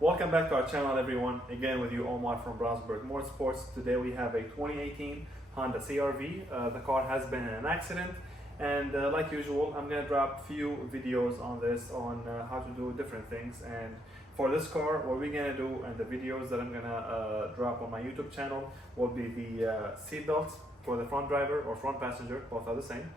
Welcome back to our channel, everyone. Again with you, Omar from Brownsburg Motorsports. Today we have a 2018 Honda CR-V. The car has been in an accident, and like usual, I'm gonna drop few videos on this on how to do different things. And for this car, what we're gonna do, and the videos that I'm gonna drop on my YouTube channel, will be the seat belts for the front driver or front passenger, both are the same,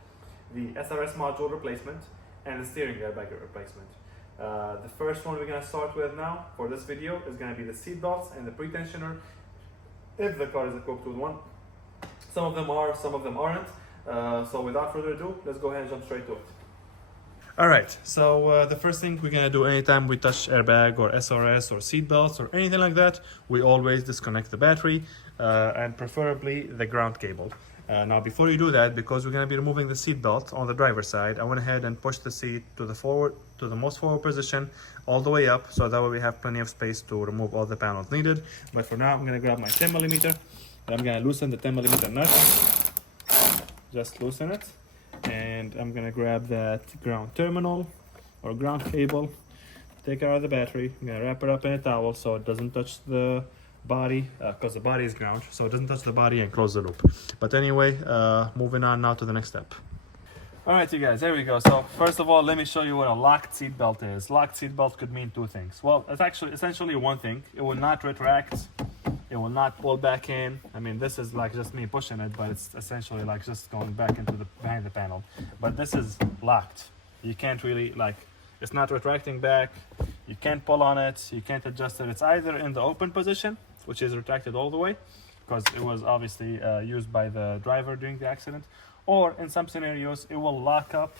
the SRS module replacement, and the steering airbag replacement. The first one we're going to start with now for this video is going to be the seat belts and the pretensioner, if the car is equipped with one. Some of them are, some of them aren't. So without further ado, let's go ahead and jump straight to it. Alright, so the first thing we're going to do anytime we touch airbag or SRS or seat belts or anything like that, we always disconnect the battery and preferably the ground cable. Now before you do that, because we're going to be removing the seat belt on the driver's side, I went ahead and pushed the seat to the most forward position all the way up, so that way we have plenty of space to remove all the panels needed. But for now, I'm going to grab my 10mm and I'm going to loosen the 10mm nut. Just loosen it, and I'm going to grab that ground terminal or ground cable, take it out of the battery. I'm going to wrap it up in a towel so it doesn't touch the body, because the body is ground, so it doesn't touch the body, and close the loop. But anyway, moving on now to the next step. All right, you guys, there we go. So first of all, let me show you what a locked seat belt is. Locked seat belt could mean two things. Well, it's actually essentially one thing. It will not retract, it will not pull back in. I mean, this is like just me pushing it, but it's essentially like just going back into the behind the panel. But this is locked. You can't really, like, it's not retracting back. You can't pull on it, you can't adjust it. It's either in the open position, which is retracted all the way, because it was obviously used by the driver during the accident, or in some scenarios it will lock up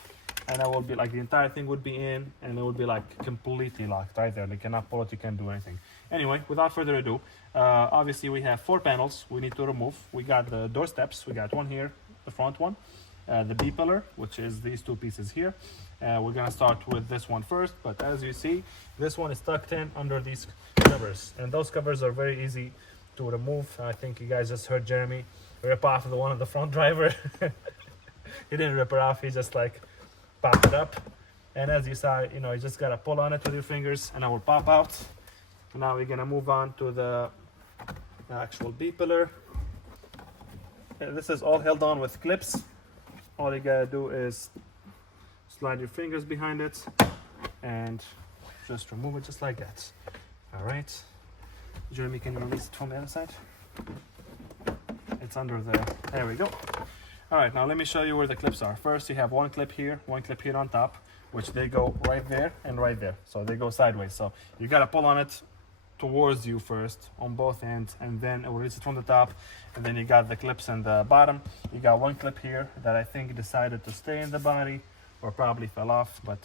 and it will be like the entire thing would be in, and it would be like completely locked right there. You cannot pull it, you can't do anything. Anyway, without further ado, obviously we have 4 panels we need to remove. We got the door steps, we got one here, the front one, the B pillar, which is these 2 pieces here. We're gonna start with this one first, but as you see, this one is tucked in under these covers, and those covers are very easy to remove. I think you guys just heard Jeremy rip off the one on the front driver. He didn't rip it off, he just like popped it up, and as you saw, you know, you just gotta pull on it with your fingers and it will pop out. Now we're gonna move on to the actual B pillar. This is all held on with clips. All you gotta do is slide your fingers behind it and just remove it just like that. All right, Jeremy, can you release it from the other side? It's under there we go. All right, now let me show you where the clips are. First, you have one clip here on top, which they go right there and right there, so they go sideways. So you got to pull on it towards you first on both ends, and then release it from the top. And then you got the clips in the bottom. You got one clip here that I think decided to stay in the body, or probably fell off, but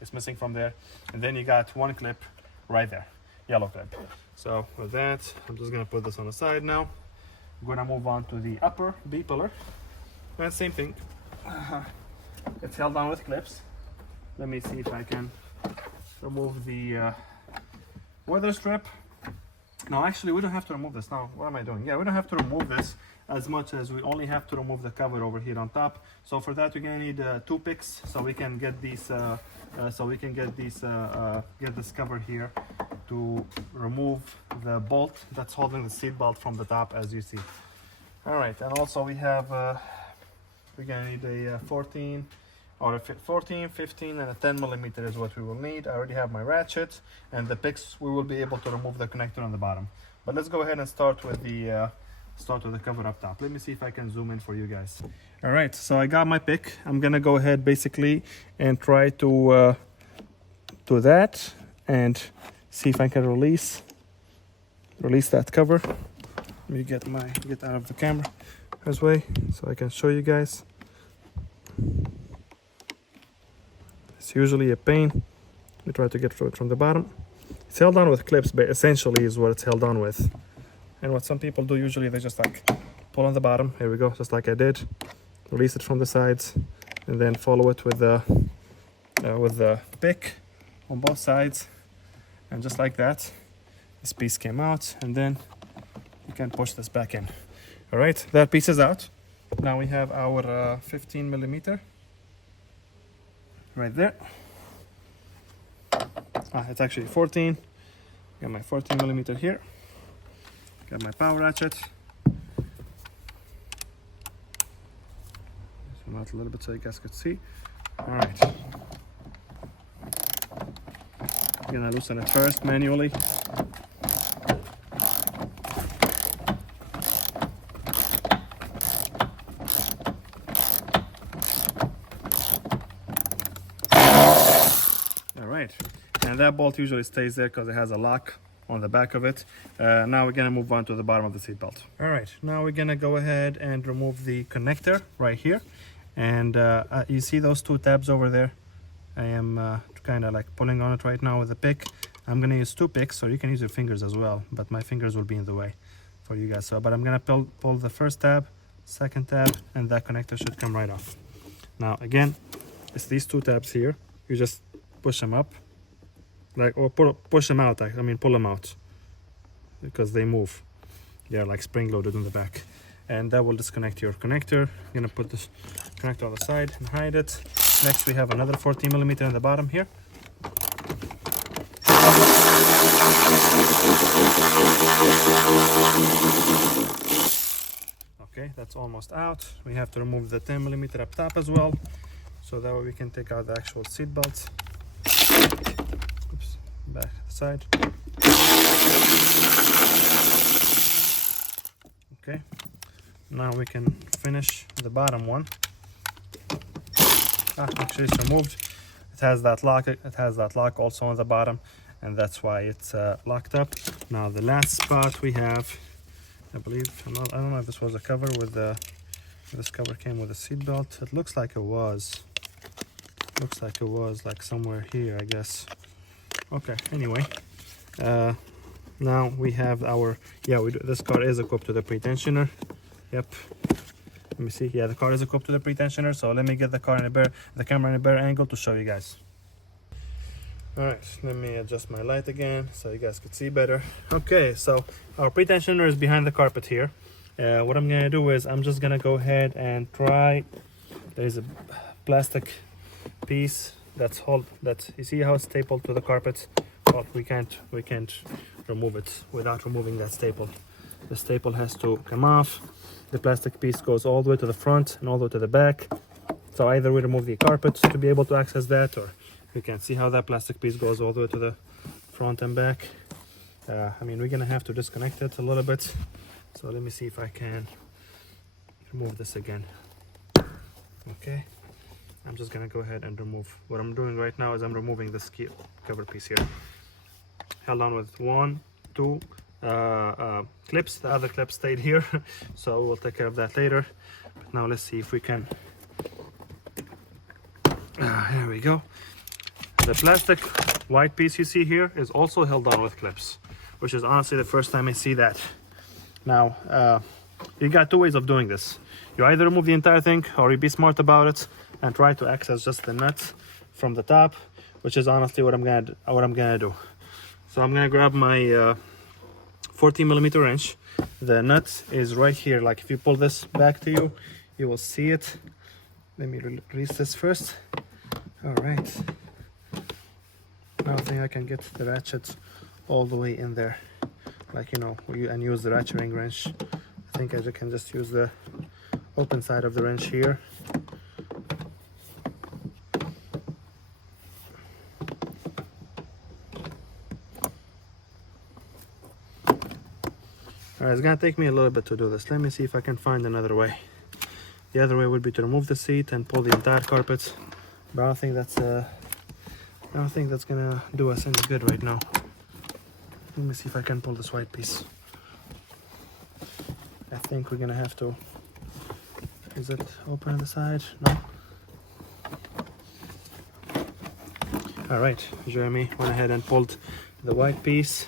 it's missing from there. And then you got one clip right there, yellow clip. So with that, I'm just gonna put this on the side now. I'm gonna move on to the upper B pillar, and same thing. It's held on with clips. Let me see if I can remove the weather strip. No, actually we don't have to remove this. Now, what am I doing? Yeah, we don't have to remove this as much as we only have to remove the cover over here on top. So for that, we're gonna need 2 picks, so we can get these get this cover here to remove the bolt that's holding the seat belt from the top, as you see. All right, and also we have we're gonna need a 14 or a 14, 15, and a 10mm is what we will need. I already have my ratchet, and the picks we will be able to remove the connector on the bottom. But let's go ahead and start with the cover up top. Let me see if I can zoom in for you guys. All right, so I got my pick. I'm gonna go ahead basically and try to do that and see if I can release that cover. Let me get out of the camera this way so I can show you guys. It's usually a pain. We try to get it from the bottom. It's held on with clips, but essentially is what it's held on with. And what some people do usually, they just like pull on the bottom. Here we go, just like I did. Release it from the sides, and then follow it with the pick on both sides, and just like that, this piece came out, and then you can push this back in. All right, that piece is out. Now we have our 15mm right there. It's actually 14. Got my 14mm here. Got my power ratchet. Zoom out a little bit so you guys could see. All right. I'm gonna loosen it first manually. All right, and that bolt usually stays there because it has a lock on the back of it. Now we're gonna move on to the bottom of the seat belt. All right, now we're gonna go ahead and remove the connector right here. And you see those two tabs over there? I am kind of like pulling on it right now with a pick. I'm gonna use two picks, or you can use your fingers as well, but my fingers will be in the way for you guys. So, but I'm gonna pull the first tab, second tab, and that connector should come right off. Now again, it's these two tabs here. You just push them up, like, or push them out. I mean, pull them out because they move. They're like spring loaded in the back, and that will disconnect your connector. I'm gonna put this connector on the side and hide it. Next, we have another 14mm in the bottom here. Okay, that's almost out. We have to remove the 10mm up top as well, so that way we can take out the actual seat belt. Oops, back to the side. Okay, now we can finish the bottom one. Actually it's removed. It has that lock also on the bottom, and that's why it's locked up. Now the last spot we have, I believe, I don't know if this was a cover with the, this cover came with a seat belt. It looks like it was. Looks like it was like somewhere here, I guess. Okay, anyway, now we have our, this car is equipped to the Pretensioner. Yep. Let me see. Yeah, the car is equipped to the Pretensioner. So let me get the camera in a better angle to show you guys. All right, let me adjust my light again so you guys could see better. Okay, so our Pretensioner is behind the carpet here. What I'm gonna do is I'm just gonna go ahead and try. There's a plastic piece that's you see how it's stapled to the carpet. Well, we can't remove it without removing that staple. The staple has to come off. The plastic piece goes all the way to the front and all the way to the back. So either we remove the carpet to be able to access that, or you can see how that plastic piece goes all the way to the front and back. I mean, we're gonna have to disconnect it a little bit. So let me see if I can remove this again. Okay, I'm just gonna go ahead and remove. What I'm doing right now is I'm removing this cover piece here. Held on with 1, 2 clips. The other clip stayed here, so we'll take care of that later. But now let's see if we can. Here we go. The plastic white piece you see here is also held on with clips, which is honestly the first time I see that. Now, you got two ways of doing this. You either remove the entire thing, or you be smart about it and try to access just the nuts from the top, which is honestly what I'm gonna do. So I'm gonna grab my 14mm wrench. The nut is right here. Like if you pull this back to you, you will see it. Let me release this first. All right. Now I think I can get the ratchet all the way in there, like, you know, and use the ratcheting wrench. I think I can just use the open side of the wrench here. Alright, it's gonna take me a little bit to do this. Let me see if I can find another way. The other way would be to remove the seat and pull the entire carpet, but I don't think that's gonna do us any good right now. Let me see if I can pull this white piece. I think we're gonna have to. Is it open on the side? No. All right, Jeremy went ahead and pulled the white piece.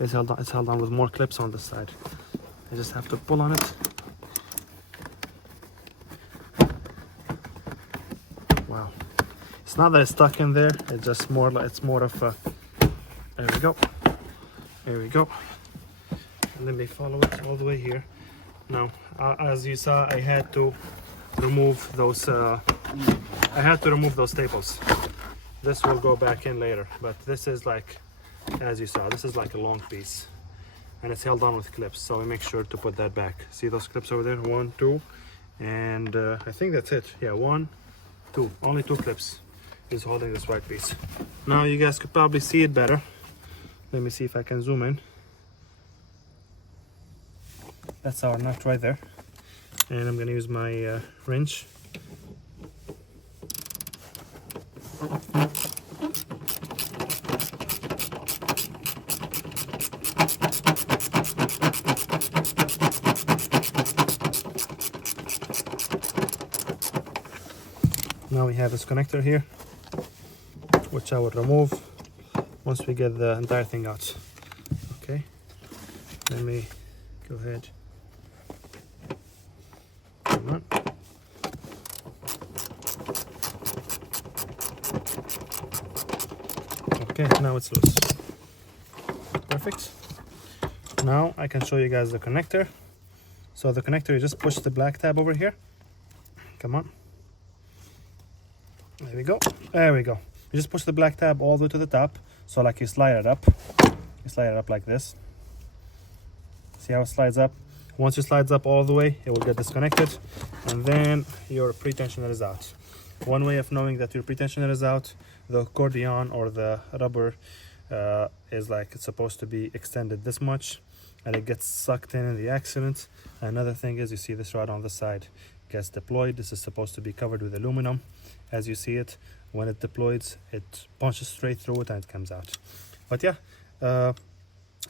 It's held on with more clips on this side. I just have to pull on it. Wow. It's not that it's stuck in there. It's just more like, it's more of a, there we go. There we go. And let me follow it all the way here. Now, as you saw, I had to remove those staples. This will go back in later, but this is like, as you saw, this is like a long piece and it's held on with clips, so we make sure to put that back. See those clips over there? 1, 2, and I think that's it. Yeah, 1, 2, only 2 clips is holding this white piece. Now you guys could probably see it better. Let me see if I can zoom in. That's our nut right there, and I'm gonna use my wrench. Now we have this connector here, which I will remove once we get the entire thing out. Okay, let me go ahead. Come on. Okay, now it's loose. Perfect. Now I can show you guys the connector. So the connector, you just push the black tab over here. Come on. There we go. There we go. You just push the black tab all the way to the top. So like you slide it up. You slide it up like this. See how it slides up? Once it slides up all the way, it will get disconnected. And then your pretensioner is out. One way of knowing that your pretensioner is out, the accordion or the rubber is like it's supposed to be extended this much, and it gets sucked in the accident. Another thing is, you see this rod on the side gets deployed. This is supposed to be covered with aluminum. As you see it, when it deploys, it punches straight through it and it comes out. But yeah,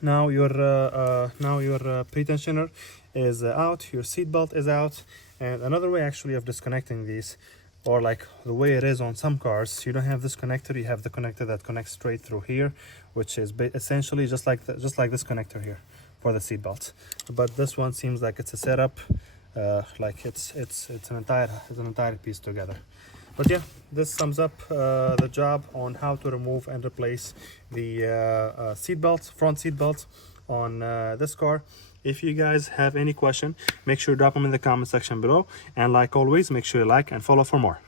now your pretensioner is out, your seat belt is out. And another way actually of disconnecting these, or like the way it is on some cars, you don't have this connector, you have the connector that connects straight through here, which is essentially just like this connector here for the seat belt. But this one seems like it's a setup, like it's an entire piece together. But yeah, this sums up the job on how to remove and replace the seat belt, front seat belt on this car. If you guys have any question, make sure to drop them in the comment section below. And like always, make sure you like and follow for more.